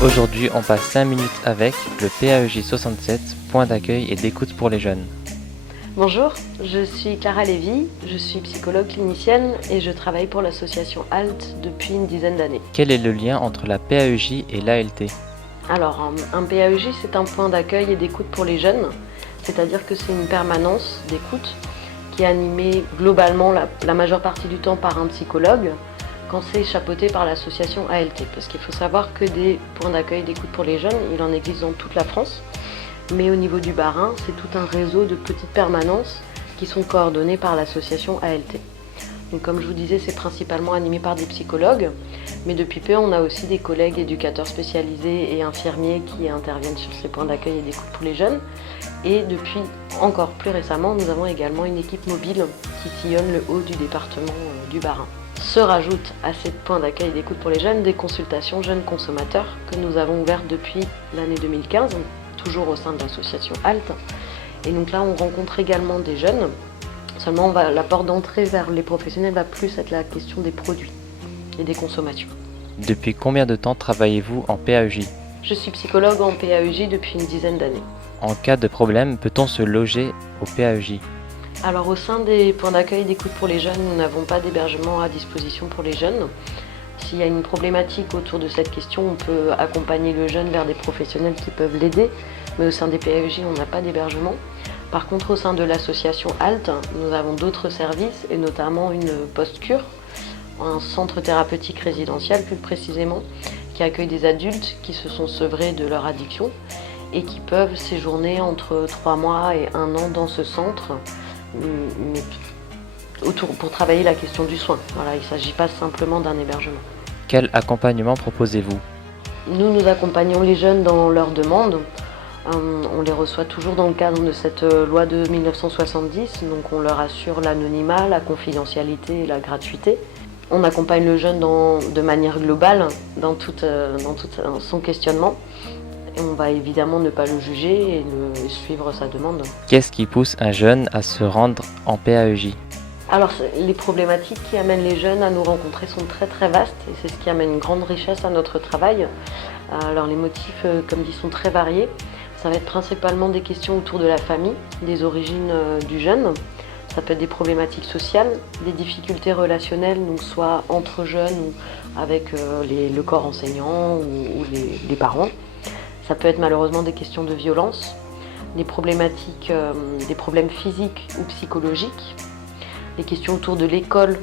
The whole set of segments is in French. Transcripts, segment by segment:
Aujourd'hui, on passe 5 minutes avec le PAEJ 67, point d'accueil et d'écoute pour les jeunes. Bonjour, je suis Clara Lévy, je suis psychologue clinicienne et je travaille pour l'association HALT depuis une dizaine d'années. Quel est le lien entre la PAEJ et l'ALT? Alors, un PAEJ, c'est un point d'accueil et d'écoute pour les jeunes, c'est-à-dire que c'est une permanence d'écoute qui est animée globalement la majeure partie du temps par un psychologue, quand c'est chapeauté par l'association ALT. Parce qu'il faut savoir que des points d'accueil et d'écoute pour les jeunes, il en existe dans toute la France. Mais au niveau du Bas-Rhin, c'est tout un réseau de petites permanences qui sont coordonnées par l'association ALT. Donc comme je vous disais, c'est principalement animé par des psychologues, mais depuis peu, on a aussi des collègues éducateurs spécialisés et infirmiers qui interviennent sur ces points d'accueil et d'écoute pour les jeunes. Et depuis encore plus récemment, nous avons également une équipe mobile qui sillonne le haut du département du Bas-Rhin. Se rajoutent à ces points d'accueil et d'écoute pour les jeunes des consultations jeunes consommateurs que nous avons ouvertes depuis l'année 2015, toujours au sein de l'association HALT. Et donc là, on rencontre également des jeunes. Seulement, la porte d'entrée vers les professionnels va plus être la question des produits et des consommations. Depuis combien de temps travaillez-vous en PAEJ? Je suis psychologue en PAEJ depuis une dizaine d'années. En cas de problème, peut-on se loger au PAEJ? Alors au sein des points d'accueil et d'écoute pour les jeunes, nous n'avons pas d'hébergement à disposition pour les jeunes. S'il y a une problématique autour de cette question, on peut accompagner le jeune vers des professionnels qui peuvent l'aider, mais au sein des PAEJ, on n'a pas d'hébergement. Par contre, au sein de l'association HALT, nous avons d'autres services, et notamment une post-cure, un centre thérapeutique résidentiel plus précisément, qui accueille des adultes qui se sont sevrés de leur addiction et qui peuvent séjourner entre 3 mois et 1 an dans ce centre pour travailler la question du soin. Voilà, il ne s'agit pas simplement d'un hébergement. Quel accompagnement proposez-vous? Nous accompagnons les jeunes dans leurs demandes. On les reçoit toujours dans le cadre de cette loi de 1970, donc on leur assure l'anonymat, la confidentialité et la gratuité. On accompagne le jeune de manière globale dans tout son questionnement. Et on va évidemment ne pas le juger et suivre sa demande. Qu'est-ce qui pousse un jeune à se rendre en PAEJ? Alors les problématiques qui amènent les jeunes à nous rencontrer sont très très vastes et c'est ce qui amène une grande richesse à notre travail. Alors les motifs, comme dit, sont très variés. Ça va être principalement des questions autour de la famille, des origines du jeune. Ça peut être des problématiques sociales, des difficultés relationnelles, donc soit entre jeunes ou avec le corps enseignant ou les parents. Ça peut être malheureusement des questions de violence, des problématiques, des problèmes physiques ou psychologiques, des questions autour de l'école,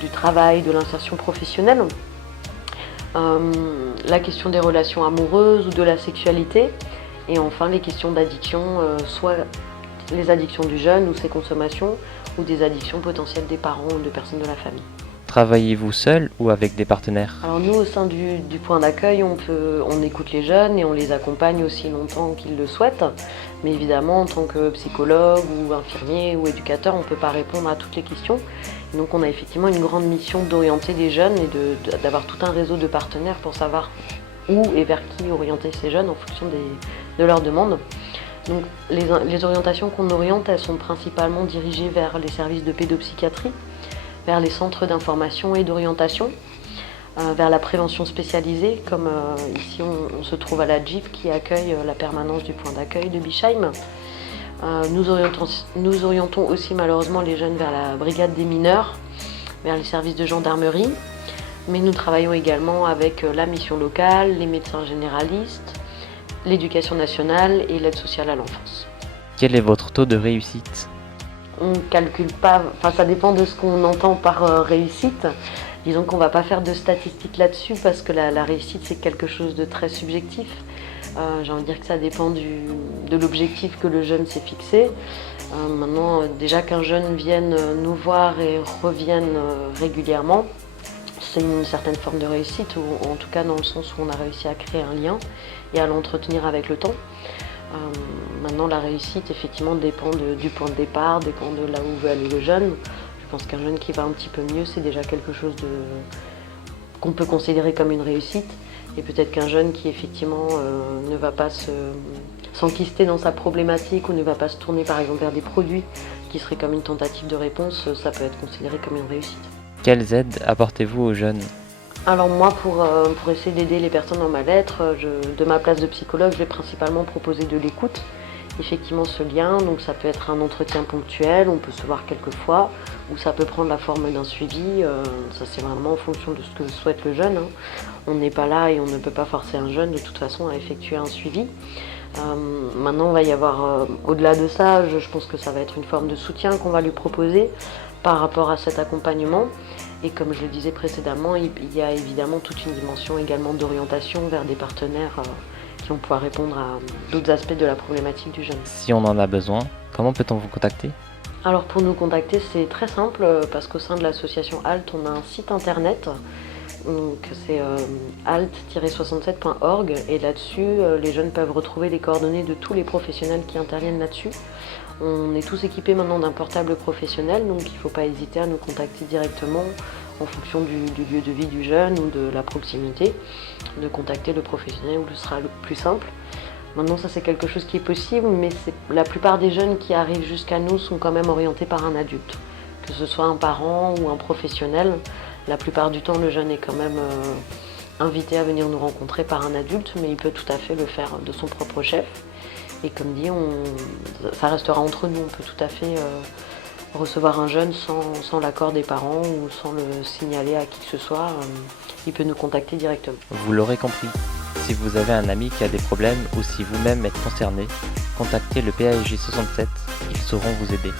du travail, de l'insertion professionnelle, la question des relations amoureuses ou de la sexualité, et enfin les questions d'addiction, soit les addictions du jeune ou ses consommations, ou des addictions potentielles des parents ou de personnes de la famille. Travaillez-vous seul ou avec des partenaires? Alors nous, au sein du point d'accueil, on écoute les jeunes et on les accompagne aussi longtemps qu'ils le souhaitent. Mais évidemment, en tant que psychologue ou infirmier ou éducateur, on ne peut pas répondre à toutes les questions. Et donc on a effectivement une grande mission d'orienter les jeunes et d'avoir tout un réseau de partenaires pour savoir où et vers qui orienter ces jeunes en fonction de leurs demandes. Donc les orientations qu'on oriente, elles sont principalement dirigées vers les services de pédopsychiatrie, vers les centres d'information et d'orientation, vers la prévention spécialisée, comme ici on se trouve à la GIP qui accueille la permanence du point d'accueil de Bischheim. Nous orientons aussi malheureusement les jeunes vers la brigade des mineurs, vers les services de gendarmerie, mais nous travaillons également avec la mission locale, les médecins généralistes, l'éducation nationale et l'aide sociale à l'enfance. Quel est votre taux de réussite? On ne calcule pas, ça dépend de ce qu'on entend par réussite. Disons qu'on ne va pas faire de statistiques là-dessus parce que la réussite c'est quelque chose de très subjectif. J'ai envie de dire que ça dépend de l'objectif que le jeune s'est fixé. Maintenant, déjà qu'un jeune vienne nous voir et revienne régulièrement, c'est une certaine forme de réussite, ou en tout cas dans le sens où on a réussi à créer un lien et à l'entretenir avec le temps. Maintenant, la réussite, effectivement, dépend du point de départ, dépend de là où veut aller le jeune. Je pense qu'un jeune qui va un petit peu mieux, c'est déjà quelque chose qu'on peut considérer comme une réussite. Et peut-être qu'un jeune qui, effectivement, ne va pas s'enquister dans sa problématique ou ne va pas se tourner, par exemple, vers des produits qui seraient comme une tentative de réponse, ça peut être considéré comme une réussite. Quelles aides apportez-vous aux jeunes? Alors moi, pour essayer d'aider les personnes en mal-être, de ma place de psychologue, je vais principalement proposer de l'écoute. Effectivement, ce lien, donc ça peut être un entretien ponctuel, on peut se voir quelques fois, ou ça peut prendre la forme d'un suivi. Ça, c'est vraiment en fonction de ce que souhaite le jeune, hein. On n'est pas là et on ne peut pas forcer un jeune de toute façon à effectuer un suivi. Maintenant, il va y avoir, au-delà de ça, je pense que ça va être une forme de soutien qu'on va lui proposer par rapport à cet accompagnement. Et comme je le disais précédemment, il y a évidemment toute une dimension également d'orientation vers des partenaires qui vont pouvoir répondre à d'autres aspects de la problématique du jeune. Si on en a besoin, comment peut-on vous contacter? Alors pour nous contacter, c'est très simple parce qu'au sein de l'association HALT, on a un site internet. Donc c'est alt-67.org et là-dessus, les jeunes peuvent retrouver les coordonnées de tous les professionnels qui interviennent là-dessus. On est tous équipés maintenant d'un portable professionnel, donc il ne faut pas hésiter à nous contacter directement en fonction du lieu de vie du jeune ou de la proximité, de contacter le professionnel où ce sera le plus simple. Maintenant, ça c'est quelque chose qui est possible, mais la plupart des jeunes qui arrivent jusqu'à nous sont quand même orientés par un adulte, que ce soit un parent ou un professionnel. La plupart du temps, le jeune est quand même invité à venir nous rencontrer par un adulte, mais il peut tout à fait le faire de son propre chef. Et comme dit, ça restera entre nous. On peut tout à fait recevoir un jeune sans l'accord des parents ou sans le signaler à qui que ce soit. Il peut nous contacter directement. Vous l'aurez compris, si vous avez un ami qui a des problèmes ou si vous-même êtes concerné, contactez le PAEJ 67, ils sauront vous aider.